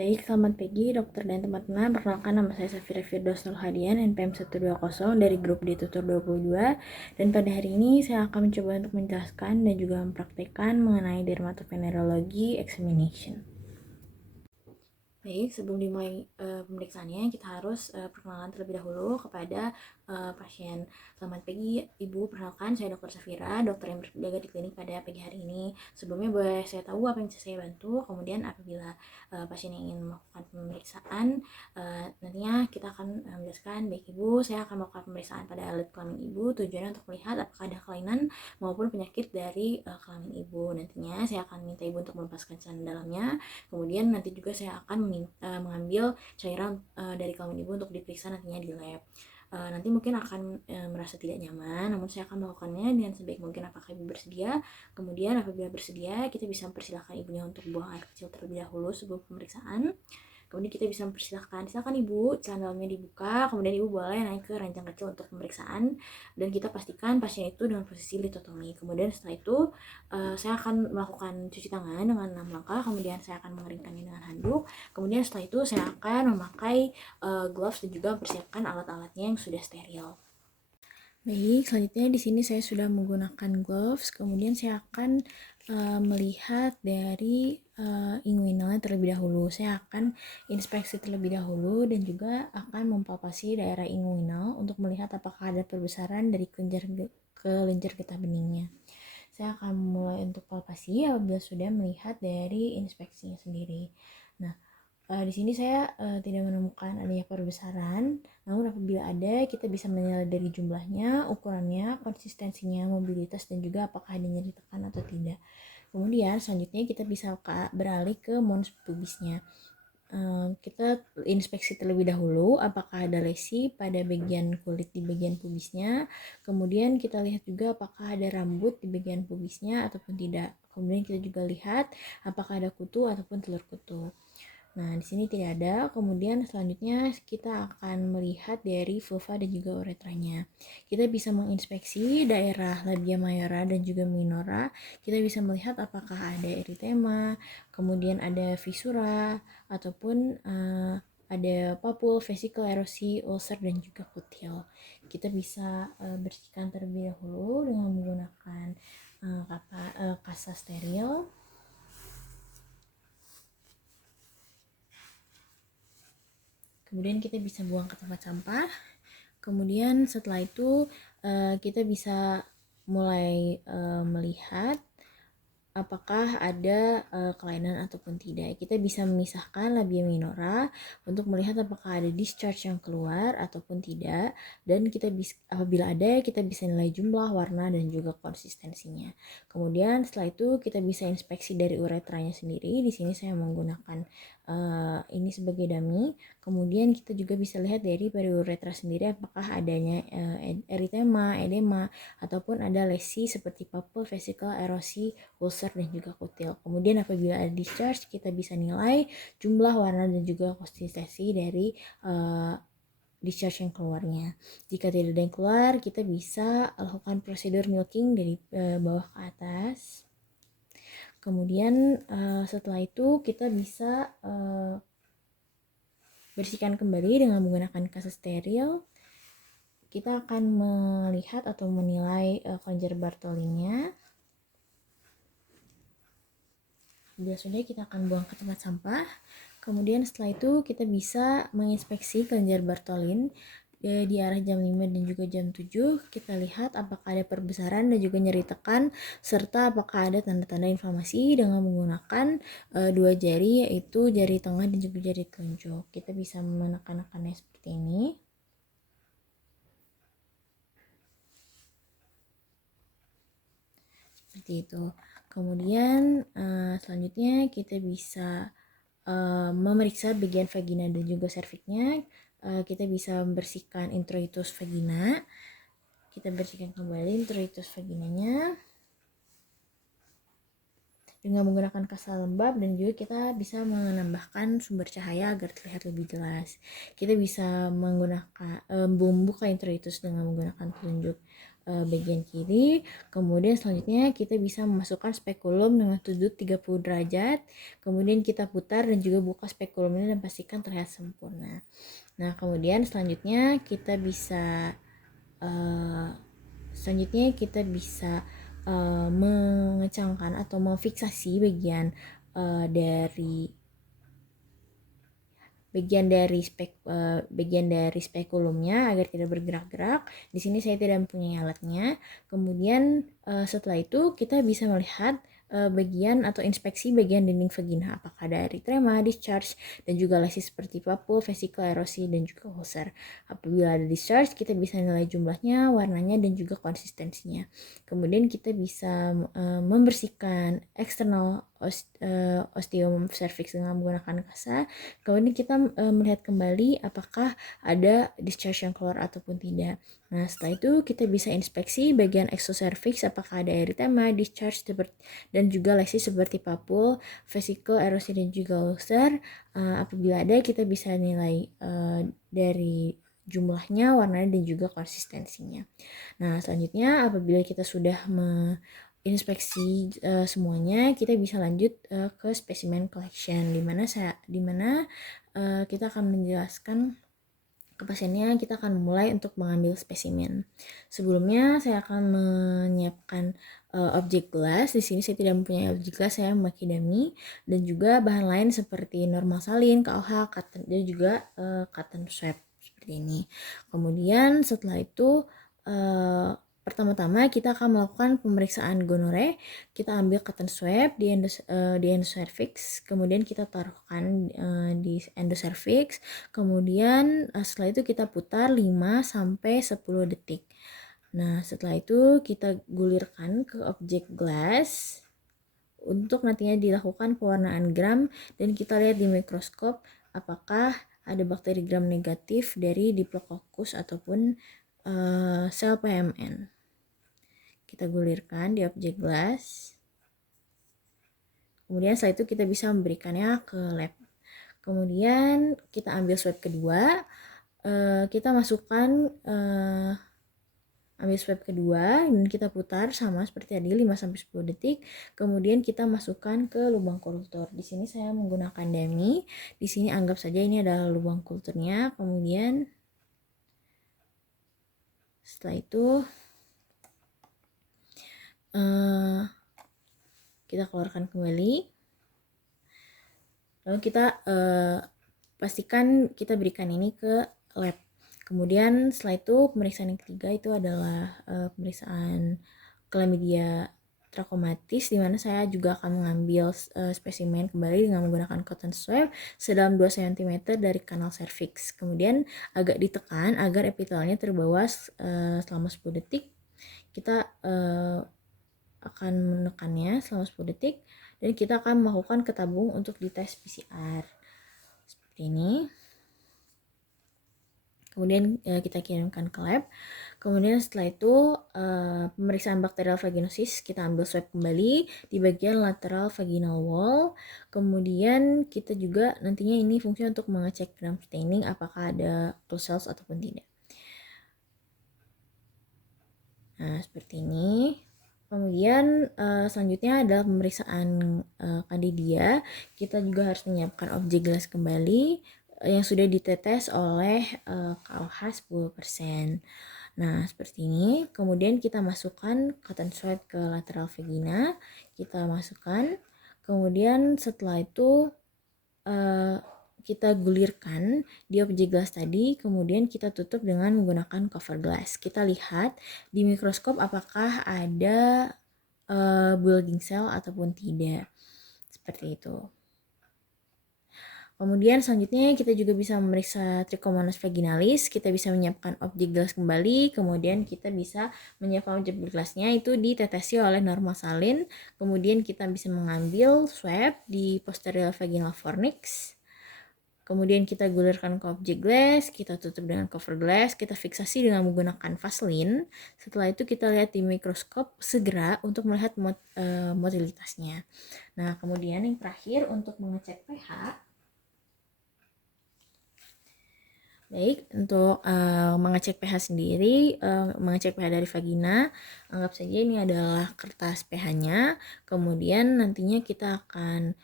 Baik, selamat pagi dokter dan teman-teman. Perkenalkan, nama saya Safira Firdaus Nurhadian, NPM 120 dari grup D Tutor 22. Dan pada hari ini saya akan mencoba untuk menjelaskan dan juga mempraktikkan mengenai dermatovenerologi examination. Baik, sebelum dimulai pemeriksaannya, kita harus perkenalan terlebih dahulu kepada pasien. Selamat pagi Ibu, perkenalkan saya Dr. Safira, dokter yang berjaga di klinik pada pagi hari ini. Sebelumnya boleh saya tahu apa yang bisa saya bantu, kemudian apabila pasien yang ingin melakukan pemeriksaan, nantinya kita akan menjelaskan, baik Ibu, saya akan melakukan pemeriksaan pada alat kelamin Ibu, tujuannya untuk melihat apakah ada kelainan maupun penyakit dari kelamin Ibu. Nantinya saya akan minta Ibu untuk melepaskan celana dalamnya. Kemudian nanti juga saya akan mengambil cairan dari kelamin Ibu untuk diperiksa nantinya di lab. Nanti mungkin akan merasa tidak nyaman, namun saya akan melakukannya dengan sebaik mungkin. Apakah Ibu bersedia? Kemudian apabila bersedia, kita bisa mempersilahkan Ibunya untuk buang air kecil terlebih dahulu sebelum pemeriksaan. Kemudian kita bisa mempersilahkan, silakan Ibu, celana dalamnya dibuka, kemudian Ibu boleh naik ke ranjang kecil untuk pemeriksaan, dan kita pastikan pasien itu dengan posisi litotomi. Kemudian setelah itu saya akan melakukan cuci tangan dengan 6 langkah, kemudian saya akan mengeringkannya dengan handuk, kemudian setelah itu saya akan memakai gloves dan juga mempersiapkan alat-alatnya yang sudah steril. Baik, selanjutnya di sini saya sudah menggunakan gloves, kemudian saya akan melihat dari inguinalnya terlebih dahulu. Saya akan inspeksi terlebih dahulu dan juga akan mempalpasi daerah inguinal untuk melihat apakah ada perbesaran dari kelenjar getah beningnya. Saya akan mulai untuk palpasi apabila sudah melihat dari inspeksinya sendiri. Nah, di sini saya tidak menemukan adanya perbesaran, namun apabila ada, kita bisa menilai dari jumlahnya, ukurannya, konsistensinya, mobilitas, dan juga apakah ada nyeri tekan atau tidak. Kemudian selanjutnya kita bisa beralih ke mons pubisnya. Kita inspeksi terlebih dahulu apakah ada lesi pada bagian kulit di bagian pubisnya. Kemudian kita lihat juga apakah ada rambut di bagian pubisnya ataupun tidak. Kemudian kita juga lihat apakah ada kutu ataupun telur kutu. Nah, di sini tidak ada. Kemudian selanjutnya kita akan melihat dari vulva dan juga uretranya. Kita bisa menginspeksi daerah labia mayora dan juga minora. Kita bisa melihat apakah ada eritema, kemudian ada fisura, ataupun ada papul, vesikel erosi, ulcer, dan juga kutil. Kita bisa bersihkan terlebih dahulu dengan menggunakan kasa steril. Kemudian kita bisa buang ke tempat sampah. Kemudian setelah itu kita bisa mulai melihat apakah ada kelainan ataupun tidak. Kita bisa memisahkan labia minora untuk melihat apakah ada discharge yang keluar ataupun tidak, dan kita bisa, apabila ada, kita bisa nilai jumlah, warna, dan juga konsistensinya. Kemudian setelah itu kita bisa inspeksi dari uretranya sendiri. Di sini saya menggunakan ini sebagai dummy. Kemudian kita juga bisa lihat dari uretra sendiri apakah adanya eritema, edema, ataupun ada lesi seperti papul, vesikel, erosi, ulcer, dan juga kutil. Kemudian apabila ada discharge, kita bisa nilai jumlah, warna, dan juga konsistensi dari discharge yang keluarnya. Jika tidak ada yang keluar, kita bisa lakukan prosedur milking dari bawah ke atas. Kemudian setelah itu kita bisa bersihkan kembali dengan menggunakan kasa steril. Kita akan melihat atau menilai kelenjar Bartholinnya. Bila sudah, kita akan buang ke tempat sampah. Kemudian setelah itu kita bisa menginspeksi kelenjar Bartholin di arah jam 5 dan juga jam 7. Kita lihat apakah ada perbesaran dan juga nyeri tekan, serta apakah ada tanda-tanda inflamasi dengan menggunakan dua jari, yaitu jari tengah dan juga jari telunjuk. Kita bisa menekan-nekannya seperti ini. Seperti itu. Kemudian selanjutnya kita bisa memeriksa bagian vagina dan juga serviknya. Kita bisa membersihkan introitus vagina. Kita bersihkan kembali introitus vaginanya dengan menggunakan kasa lembab, dan juga kita bisa menambahkan sumber cahaya agar terlihat lebih jelas. Kita bisa menggunakan membuka introitus dengan menggunakan telunjuk bagian kiri. Kemudian selanjutnya kita bisa memasukkan spekulum dengan sudut 30 derajat. Kemudian kita putar dan juga buka spekulumnya dan pastikan terlihat sempurna. Nah, kemudian selanjutnya kita bisa mengecangkan atau memfiksasi bagian dari spekulumnya agar tidak bergerak-gerak. Di sini saya tidak mempunyai alatnya. Kemudian setelah itu kita bisa melihat bagian atau inspeksi bagian dinding vagina, apakah ada eritema, discharge, dan juga lesi seperti papul, vesikel, erosi, dan juga ulcer. Apabila ada discharge, kita bisa nilai jumlahnya, warnanya, dan juga konsistensinya. Kemudian kita bisa membersihkan eksternal osteum cervix dengan menggunakan kasa. Kemudian kita melihat kembali apakah ada discharge yang keluar ataupun tidak. Nah, setelah itu kita bisa inspeksi bagian exocervix apakah ada eritema, discharge, dan juga lesi seperti papul, vesikel, erosi, dan juga ulcer. Apabila ada, kita bisa nilai dari jumlahnya, warnanya, dan juga konsistensinya. Nah, selanjutnya apabila kita sudah inspeksi semuanya, kita bisa lanjut ke specimen collection, di mana kita akan menjelaskan ke pasiennya. Kita akan mulai untuk mengambil spesimen. Sebelumnya saya akan menyiapkan objek gelas. Di sini saya tidak mempunyai objek gelas, saya memakai dummy dan juga bahan lain seperti normal salin, KOH, cotton, dan juga cotton swab seperti ini. Kemudian setelah itu pertama-tama kita akan melakukan pemeriksaan gonore. Kita ambil cotton swab di endocervix, kemudian kita taruhkan di endocervix. Kemudian setelah itu kita putar 5-10 detik. Nah, setelah itu kita gulirkan ke objek glass untuk nantinya dilakukan pewarnaan gram dan kita lihat di mikroskop apakah ada bakteri gram negatif dari Diplococcus ataupun sel PMN. Kita gulirkan di objek glass. Kemudian setelah itu kita bisa memberikannya ke lab. Kemudian kita ambil swab kedua. Kita masukkan ambil swab kedua dan kita putar sama seperti tadi 5-10 detik. Kemudian kita masukkan ke lubang kultur. Di sini saya menggunakan dummy. Di sini anggap saja ini adalah lubang kulturnya. Kemudian setelah itu kita keluarkan kembali. Lalu kita pastikan kita berikan ini ke lab. Kemudian setelah itu pemeriksaan yang ketiga itu adalah pemeriksaan chlamydia trachomatis, di mana saya juga akan mengambil spesimen kembali dengan menggunakan cotton swab sedalam 2 cm dari kanal cervix. Kemudian agak ditekan agar epitelnya terbawa selama 10 detik. Kita akan menekannya selama 10 detik dan kita akan melakukan ketabung untuk dites PCR seperti ini. Kemudian kita kirimkan ke lab. Kemudian setelah itu pemeriksaan bakterial vaginosis, kita ambil swab kembali di bagian lateral vaginal wall. Kemudian kita juga nantinya ini fungsi untuk mengecek gram staining apakah ada close cells ataupun tidak. Nah, seperti ini. Kemudian selanjutnya adalah pemeriksaan Candida. Kita juga harus menyiapkan objek gelas kembali yang sudah ditetes oleh KOH 10%. Nah, seperti ini. Kemudian kita masukkan cotton swab ke lateral vagina. Kita masukkan. Kemudian setelah itu kita gulirkan di objek gelas tadi. Kemudian kita tutup dengan menggunakan cover glass. Kita lihat di mikroskop apakah ada bulging cell ataupun tidak. Seperti itu. Kemudian selanjutnya kita juga bisa memeriksa Trichomonas vaginalis. Kita bisa menyiapkan objek gelas kembali. Kemudian kita bisa menyiapkan objek gelasnya itu ditetesi oleh normal salin. Kemudian kita bisa mengambil swab di posterior vaginal fornix. Kemudian kita gulirkan ke objek glass. Kita tutup dengan cover glass. Kita fiksasi dengan menggunakan vaselin. Setelah itu kita lihat di mikroskop segera untuk melihat motilitasnya. Nah, kemudian yang terakhir untuk mengecek pH. Baik, untuk mengecek pH sendiri, mengecek pH dari vagina, anggap saja ini adalah kertas pH-nya. Kemudian nantinya kita akan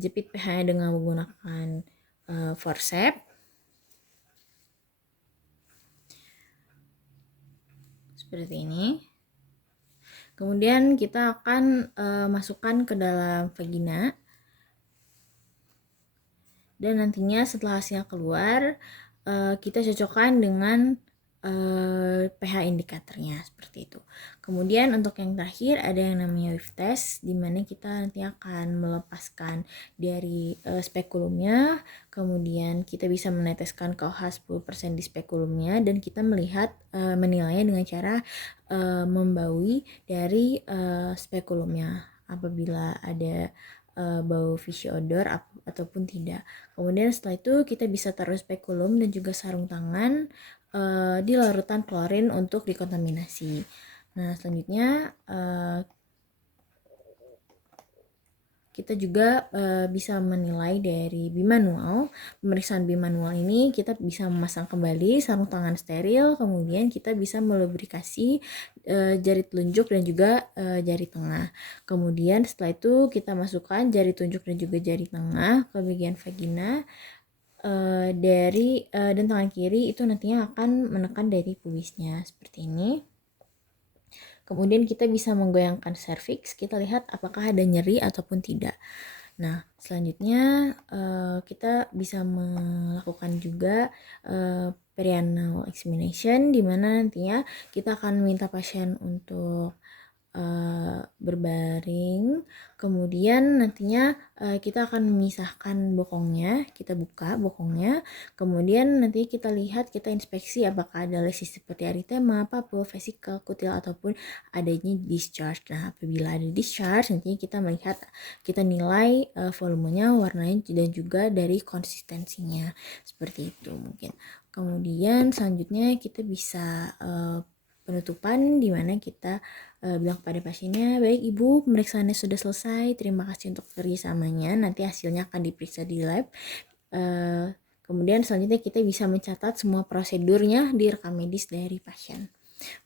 jepit pH-nya dengan menggunakan forceps. Seperti ini. Kemudian kita akan masukkan ke dalam vagina. Dan nantinya setelah hasilnya keluar, kita cocokkan dengan pH indikatornya seperti itu. Kemudian untuk yang terakhir ada yang namanya whiff test, di mana kita nanti akan melepaskan dari spekulumnya, kemudian kita bisa meneteskan KOH 10% di spekulumnya, dan kita melihat menilainya dengan cara membaui dari spekulumnya apabila ada bau fishy odor ataupun tidak. Kemudian setelah itu kita bisa taruh spekulum dan juga sarung tangan di larutan klorin untuk dikontaminasi. Nah, selanjutnya kita juga bisa menilai dari bimanual. Pemeriksaan bimanual ini kita bisa memasang kembali sarung tangan steril, kemudian kita bisa melubrikasi jari telunjuk dan juga jari tengah. Kemudian setelah itu kita masukkan jari telunjuk dan juga jari tengah ke bagian vagina dan tangan kiri itu nantinya akan menekan dari pubisnya seperti ini. Kemudian kita bisa menggoyangkan serviks, kita lihat apakah ada nyeri ataupun tidak. Nah, selanjutnya kita bisa melakukan juga perianal examination, di mana nantinya kita akan minta pasien untuk berbaring, kemudian nantinya kita akan memisahkan bokongnya, kita buka bokongnya, kemudian nanti kita lihat, kita inspeksi apakah ada lesi seperti eritema, papul, vesikel, kutil, ataupun adanya discharge. Nah, apabila ada discharge, nantinya kita melihat, kita nilai volumenya, warnanya, dan juga dari konsistensinya, seperti itu mungkin. Kemudian selanjutnya kita bisa penutupan, di mana kita bilang kepada pasiennya, baik Ibu, pemeriksaannya sudah selesai, terima kasih untuk kerjasamanya, nanti hasilnya akan diperiksa di lab. Kemudian selanjutnya kita bisa mencatat semua prosedurnya di rekam medis dari pasien.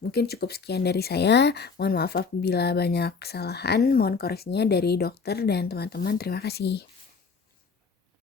Mungkin cukup sekian dari saya, mohon maaf apabila banyak kesalahan, mohon koreksinya dari dokter dan teman-teman, terima kasih.